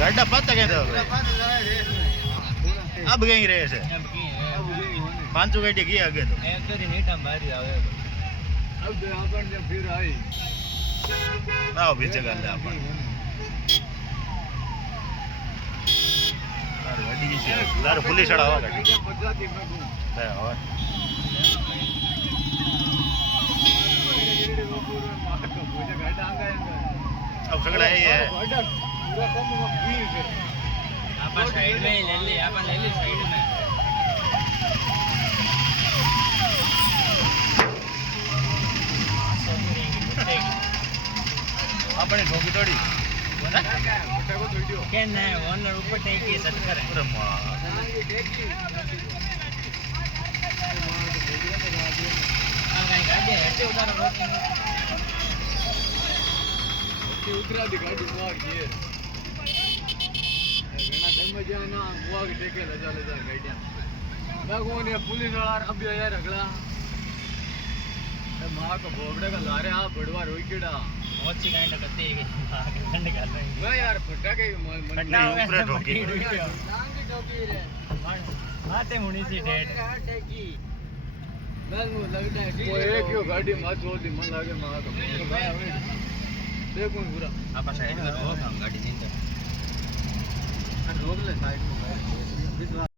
गाड़ा पता कहते हो अब कहीं रहे से पांचों गाड़ी की आगे तो एक तो नहीं टाइम बाहर आवे अब अपन जब फिर आई आओ बीच कर ले अपन यार गाड़ी की से यार पुलिस चढ़ा हुआ गाड़ी बजाती मैं को है और अब खगड़ा है ये पूरा कम में भीड़ है अपन साइड में ही ले ले अपन ले ले साइड में अपने ठोकी थोड़ी के ना ओनर ऊपर टेक के सेट करे अरे मां कहीं गाड़ी हटे उतारो रोड उतरा दी गाड़ी मार के घना दम जाए ना बुआ के टेके ले जा गाड़ियां देखो ने पुलिस वाला अब यार अगला मां को भोगड़े का लारे आ बड़वा रोई केड़ा बहुत सी कांड करते हैं कांड कर रहे हैं मैं यार फटा के ना ऊपर ठोकी लांगी टोपी रे आते मुनी सी डेट मैं लगता है वो एक ही गाड़ी मां छोड़ दी मन लागे मां को देखो पूरा आप साइड में हो हम गाड़ी नहीं तो रोक ले साइड में